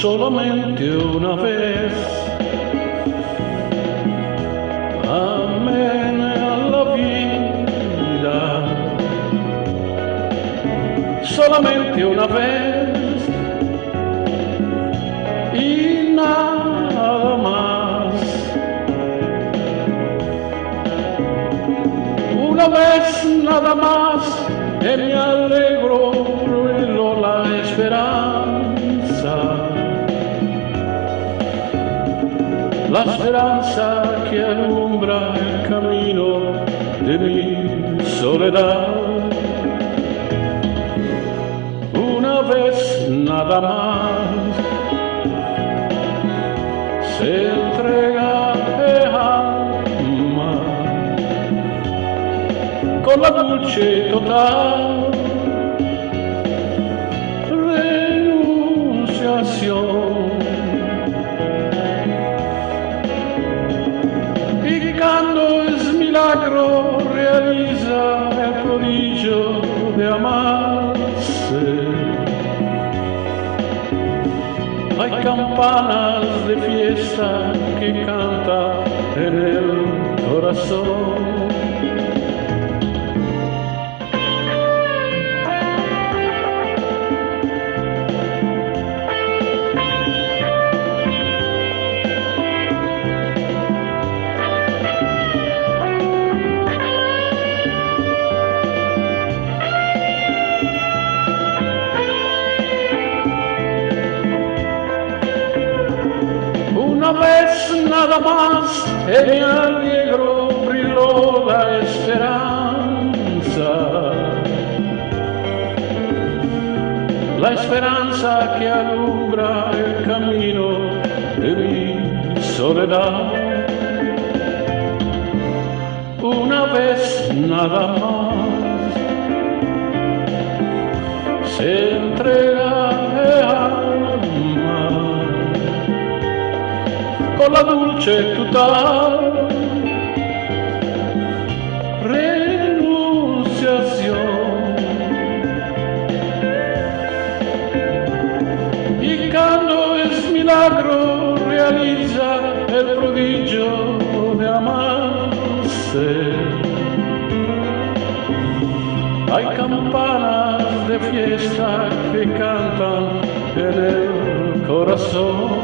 solamente una vez. Amén a la vida, solamente una vez y nada más. Una vez nada más que me alegro ruilo la esperanza. La esperanza que alumbra el camino de mi soledad. Una vez nada más se entrega e ama con la dulce total renunciación. Milagro realiza el prodigio de amarse. Hay campanas de fiesta que cantan en el corazón. Una vez nada más en mi alegro brilló la esperanza. La esperanza que alumbra el camino de mi soledad. Una vez nada más se entrega con la dulce total renunciación. Y cuando es milagro realiza el prodigio de amarse. Hay campanas de fiesta que cantan en el corazón.